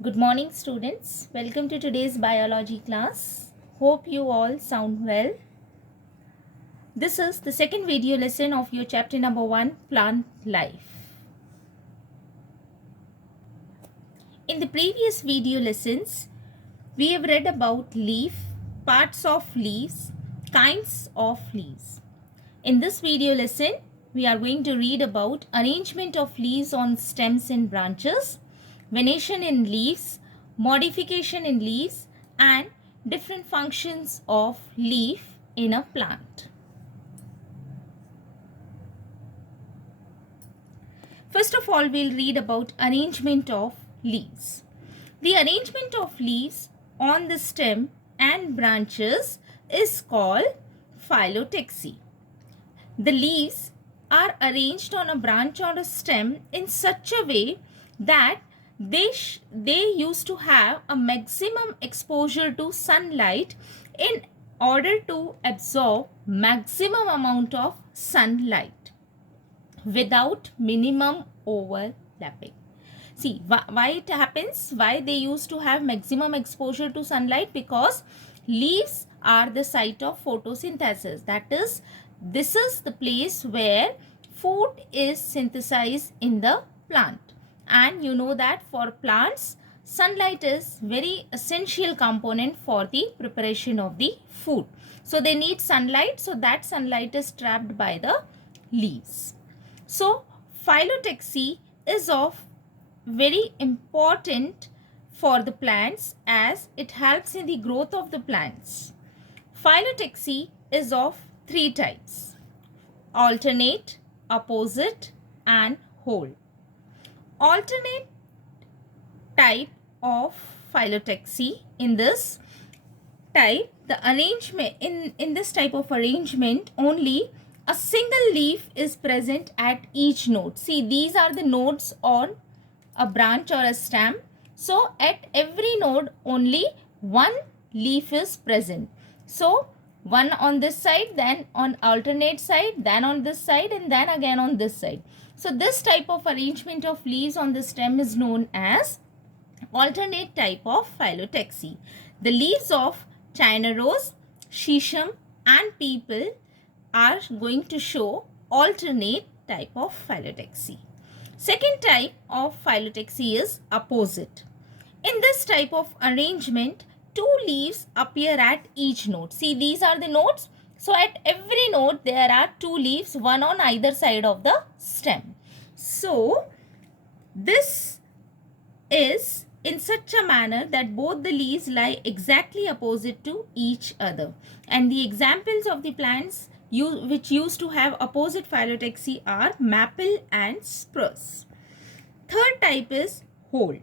Good morning, students. Welcome to today's biology class. Hope you all sound well. This is the second video lesson of your chapter number 1, Plant Life. In the previous video lessons, we have read about leaf, parts of leaves, kinds of leaves. In this video lesson, we are going to read about arrangement of leaves on stems and branches, venation in leaves, modification in leaves, and different functions of leaf in a plant. First of all, we'll read about arrangement of leaves. The arrangement of leaves on the stem and branches is called phyllotaxy. The leaves are arranged on a branch or a stem in such a way that they used to have a maximum exposure to sunlight in order to absorb maximum amount of sunlight without minimum overlapping. See why it happens, why they used to have maximum exposure to sunlight, because leaves are the site of photosynthesis. That is, this is the place where food is synthesized in the plant. And you know that for plants, sunlight is very essential component for the preparation of the food. So they need sunlight, so that sunlight is trapped by the leaves. So phyllotaxy is of very important for the plants as it helps in the growth of the plants. Phyllotaxy is of three types: alternate, opposite, and whole. Alternate type of phyllotaxy, in this type, the arrangement in this type of arrangement, only a single leaf is present at each node. See, these are the nodes on a branch or a stem. So at every node only one leaf is present. So one on this side, then on alternate side, then on this side, and then again on this side. So this type of arrangement of leaves on the stem is known as alternate type of phyllotaxy. The leaves of China rose, shisham, and peepal are going to show alternate type of phyllotaxy. Second type of phyllotaxy is opposite. In this type of arrangement, two leaves appear at each node. See, these are the nodes. So at every node there are two leaves, one on either side of the stem. So this is in such a manner that both the leaves lie exactly opposite to each other. And the examples of the plants which used to have opposite phyllotaxy are maple and spruce. Third type is whole.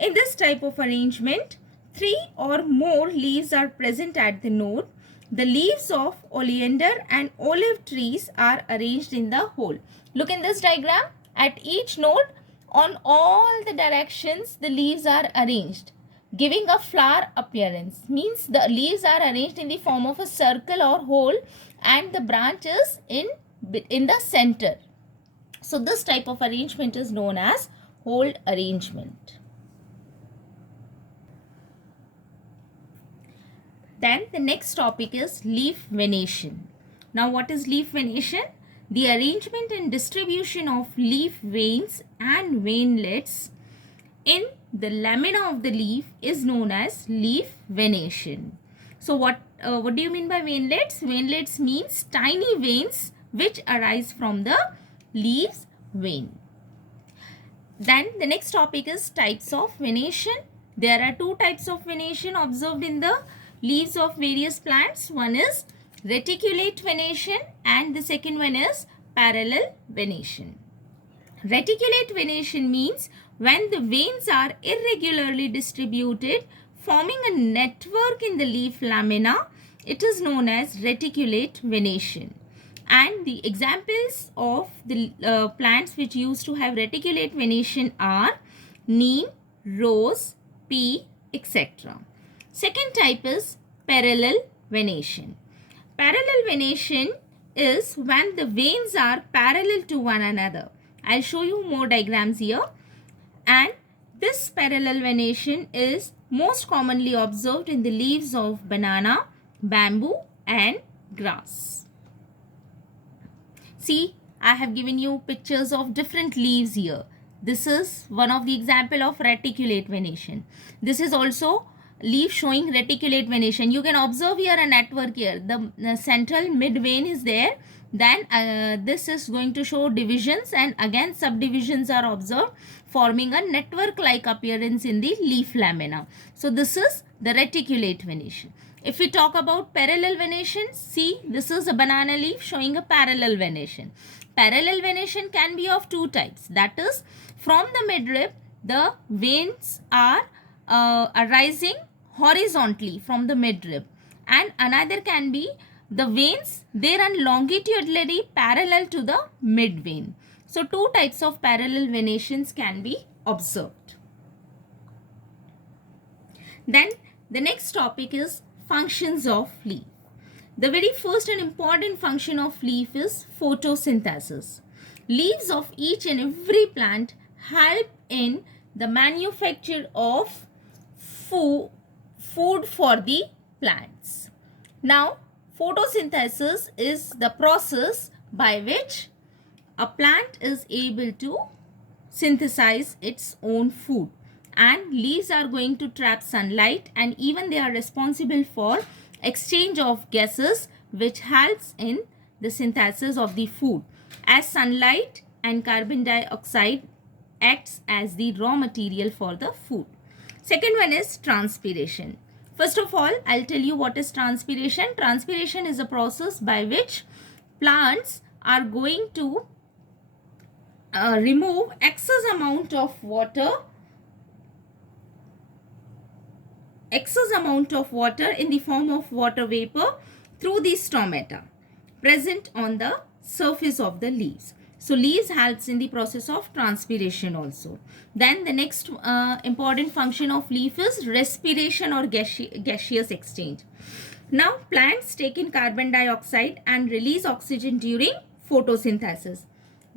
In this type of arrangement, three or more leaves are present at the node. The leaves of oleander and olive trees are arranged in the whole. Look in this diagram. At each node, on all the directions, the leaves are arranged, giving a flower appearance. Means the leaves are arranged in the form of a circle or hole, and the branch is in the center. So this type of arrangement is known as whole arrangement. Then the next topic is leaf venation. Now what is leaf venation? The arrangement and distribution of leaf veins and veinlets in the lamina of the leaf is known as leaf venation. So what do you mean by veinlets? Veinlets means tiny veins which arise from the leaf's vein. Then the next topic is types of venation. There are two types of venation observed in the leaves of various plants. One is reticulate venation and the second one is parallel venation. Reticulate venation means when the veins are irregularly distributed, forming a network in the leaf lamina, it is known as reticulate venation. And the examples of the plants which used to have reticulate venation are neem, rose, pea, etc. Second type is parallel venation. Parallel venation is when the veins are parallel to one another. I'll show you more diagrams here. And This parallel venation is most commonly observed in the leaves of banana, bamboo and grass. See, I have given you pictures of different leaves here. This is one of the example of reticulate venation. This is also leaf showing reticulate venation. You can observe here a network here. The central mid vein is there. Then this is going to show divisions, and again subdivisions are observed, forming a network like appearance in the leaf lamina. So this is the reticulate venation. If we talk about parallel venation, see, this is a banana leaf showing a parallel venation. Parallel venation can be of two types. That is, from the midrib, the veins are arising horizontally from the midrib, and another can be the veins, they run longitudinally parallel to the mid vein. So two types of parallel venations can be observed. Then the next topic is functions of leaf. The very first and important function of leaf is photosynthesis. Leaves of each and every plant help in the manufacture of food for the plants. Now, photosynthesis is the process by which a plant is able to synthesize its own food, and leaves are going to trap sunlight, and even they are responsible for exchange of gases which helps in the synthesis of the food, as sunlight and carbon dioxide acts as the raw material for the food. Second one is transpiration. First of all, I'll tell you what is transpiration. Transpiration is a process by which plants are going to remove excess amount of water in the form of water vapor through the stomata present on the surface of the leaves. So leaves helps in the process of transpiration also. Then the next important function of leaf is respiration or gaseous exchange. Now plants take in carbon dioxide and release oxygen during photosynthesis.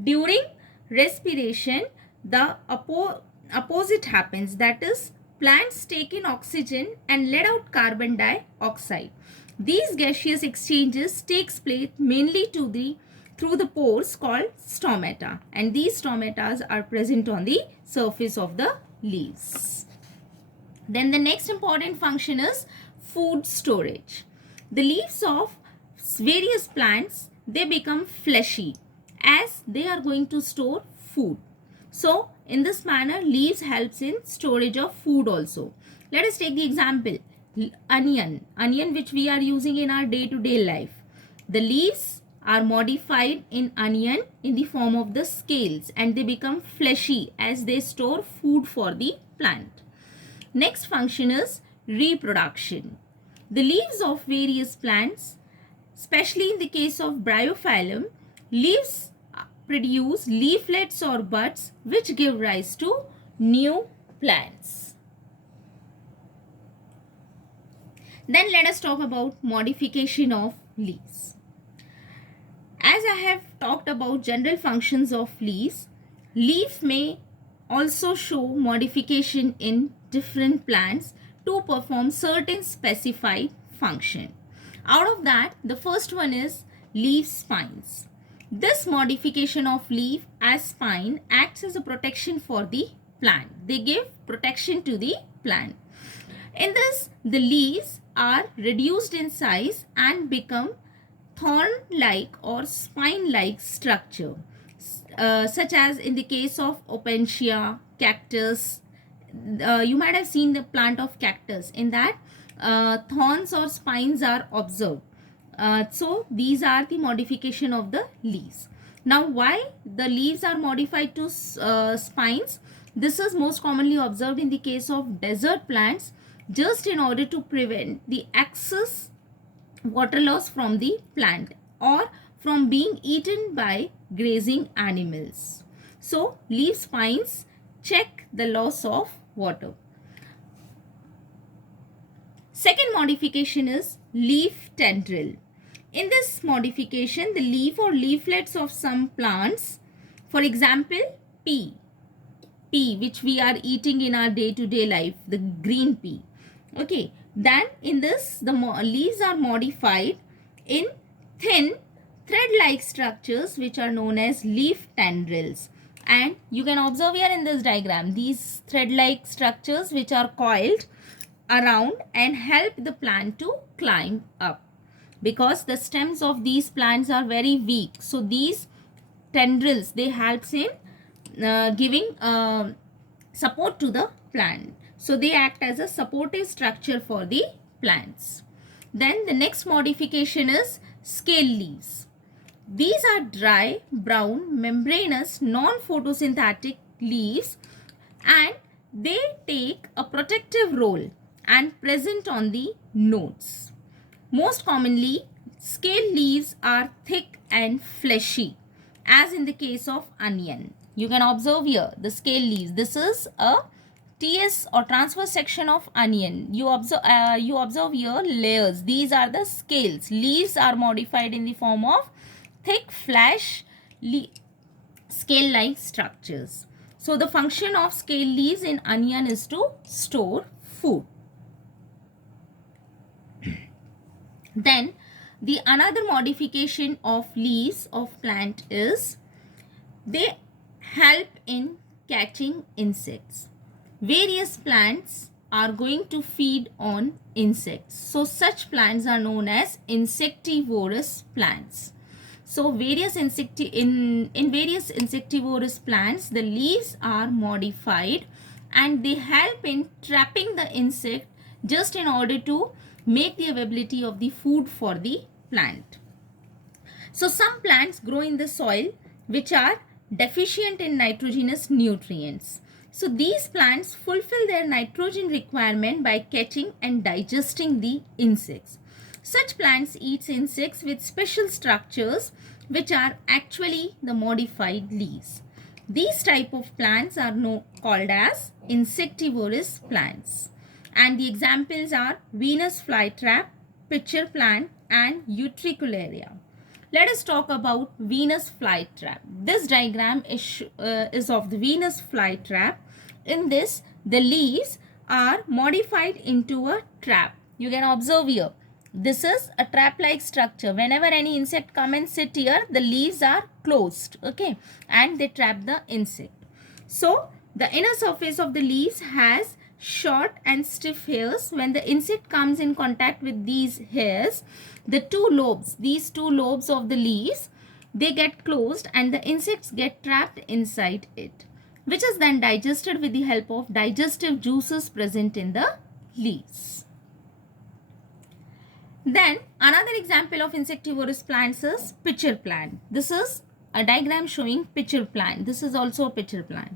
During respiration, the opposite happens, that is, plants take in oxygen and let out carbon dioxide. These gaseous exchanges takes place mainly through the pores called stomata, and these stomatas are present on the surface of the leaves. Then the next important function is food storage. The leaves of various plants, they become fleshy as they are going to store food. So in this manner, leaves helps in storage of food also. Let us take the example, onion which we are using in our day-to-day life. The leaves are modified in onion in the form of the scales, and they become fleshy as they store food for the plant. Next function is reproduction. The leaves of various plants, especially in the case of bryophyllum, leaves produce leaflets or buds which give rise to new plants. Then let us talk about modification of leaves. As I have talked about general functions of leaves, leaf may also show modification in different plants to perform certain specified function. Out of that, the first one is leaf spines. This modification of leaf as spine acts as a protection for the plant. They give protection to the plant. In this, the leaves are reduced in size and become thorn-like or spine-like structure, such as in the case of opentia, cactus. You might have seen the plant of cactus. In that, thorns or spines are observed. So these are the modification of the leaves. Now, why the leaves are modified to spines? This is most commonly observed in the case of desert plants, just in order to prevent the excess water loss from the plant or from being eaten by grazing animals. So leaf spines check the loss of water. Second modification is leaf tendril. In this modification, the leaf or leaflets of some plants, for example, pea, pea which we are eating in our day-to-day life, the green pea. Okay, then in this the leaves are modified in thin thread-like structures which are known as leaf tendrils. And you can observe here in this diagram these thread-like structures which are coiled around and help the plant to climb up, because the stems of these plants are very weak. So these tendrils, they helps in giving support to the plant. So they act as a supportive structure for the plants. Then the next modification is scale leaves. These are dry, brown, membranous, non-photosynthetic leaves, and they take a protective role and present on the nodes. Most commonly, scale leaves are thick and fleshy, as in the case of onion. You can observe here the scale leaves. This is a TS or transverse section of onion. You observe here layers. These are the scales. Leaves are modified in the form of thick flash scale-like structures. So the function of scale leaves in onion is to store food. Then the another modification of leaves of plant is they help in catching insects. Various plants are going to feed on insects. So such plants are known as insectivorous plants. So in various insectivorous plants, the leaves are modified and they help in trapping the insect just in order to make the availability of the food for the plant. So some plants grow in the soil which are deficient in nitrogenous nutrients. So these plants fulfill their nitrogen requirement by catching and digesting the insects. Such plants eat insects with special structures which are actually the modified leaves. These type of plants are called as insectivorous plants. And the examples are Venus flytrap, pitcher plant, and Utricularia. Let us talk about Venus flytrap. This diagram is of the Venus flytrap. In this, the leaves are modified into a trap. You can observe here. This is a trap-like structure. Whenever any insect come and sit here, the leaves are closed, okay, and they trap the insect. So the inner surface of the leaves has short and stiff hairs. When the insect comes in contact with these hairs, these two lobes of the leaves, they get closed and the insects get trapped inside it, which is then digested with the help of digestive juices present in the leaves. Then another example of insectivorous plants is pitcher plant. This is a diagram showing pitcher plant. This is also a pitcher plant.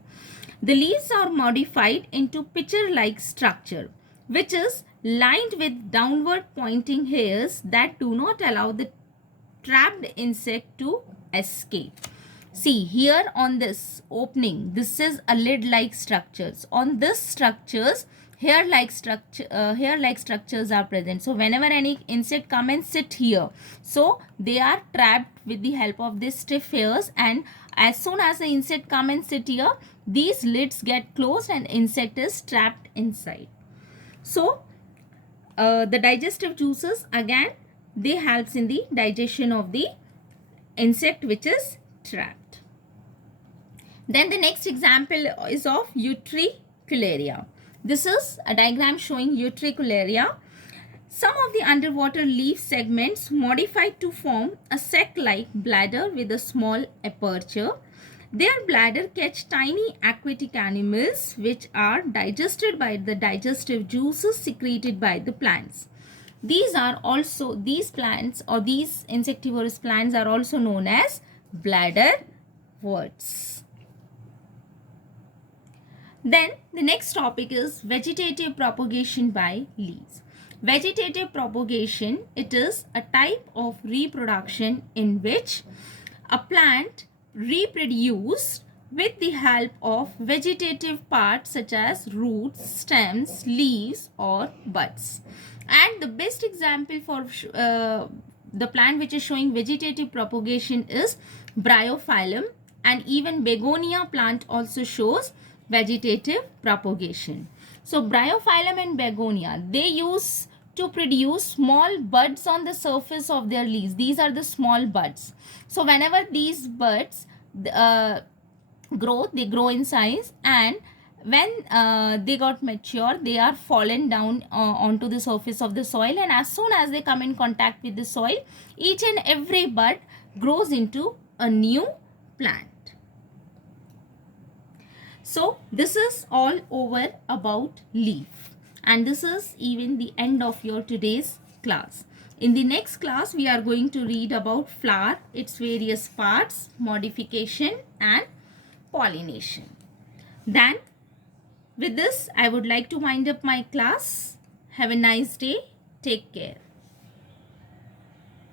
The leaves are modified into pitcher-like structure, which is lined with downward pointing hairs that do not allow the trapped insect to escape. See here on this opening, this is a lid-like structures. On this structures, hair-like structures are present. So whenever any insect come and sit here, so they are trapped with the help of these stiff hairs, and as soon as the insect come and sit here, these lids get closed and insect is trapped inside. So the digestive juices, again, they helps in the digestion of the insect which is trapped. Then the next example is of Utricularia. This is a diagram showing Utricularia. Some of the underwater leaf segments modified to form a sac-like bladder with a small aperture. Their bladder catch tiny aquatic animals which are digested by the digestive juices secreted by the plants. These plants or these insectivorous plants are also known as bladderworts. Then the next topic is vegetative propagation by leaves. Vegetative propagation, it is a type of reproduction in which a plant reproduced with the help of vegetative parts such as roots, stems, leaves or buds. And the best example for the plant which is showing vegetative propagation is Bryophyllum, and even begonia plant also shows vegetative propagation. So bryophyllum and begonia, they use to produce small buds on the surface of their leaves. These are the small buds. So whenever these buds grow, they grow in size, and when they got mature, they are fallen down onto the surface of the soil, and as soon as they come in contact with the soil, each and every bud grows into a new plant. So this is all over about leaf, and this is even the end of your today's class. In the next class, we are going to read about flower, its various parts, modification and pollination. Then with this, I would like to wind up my class. Have a nice day. Take care.